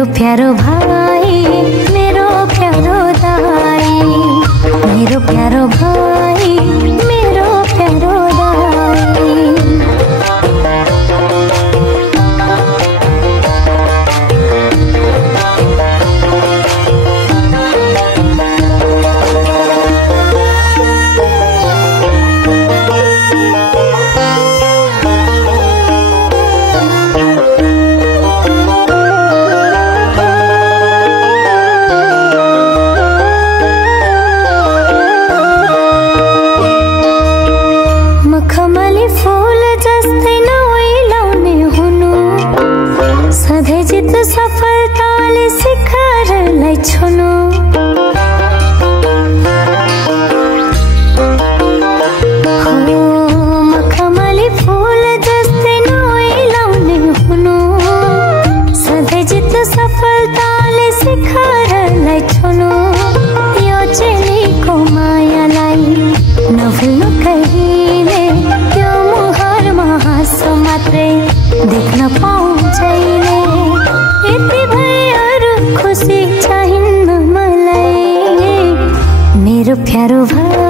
मेरो प्यारो भाइ, मेरो प्यारो दाइ, मेरो प्यारो भाइ, मेरो प्यारो दाइ। मखमली फूल जस्तै नओइलाउने हुनु, सधैँ जित सफलताले शिखरलाई छुनु। मखमली फूल जस्तै नओइलाउने हुनु, सधैँ जित सफलताले शिखरलाई छुनु। यो चेलीको मायालाई नभुल्नु कहिले, त्यो मुहारमा हाँसो मात्रै देख्न पाउँछैले। यति भए अरू खुसी चाहिन्न मलाई, मेरो प्यारो भाइ।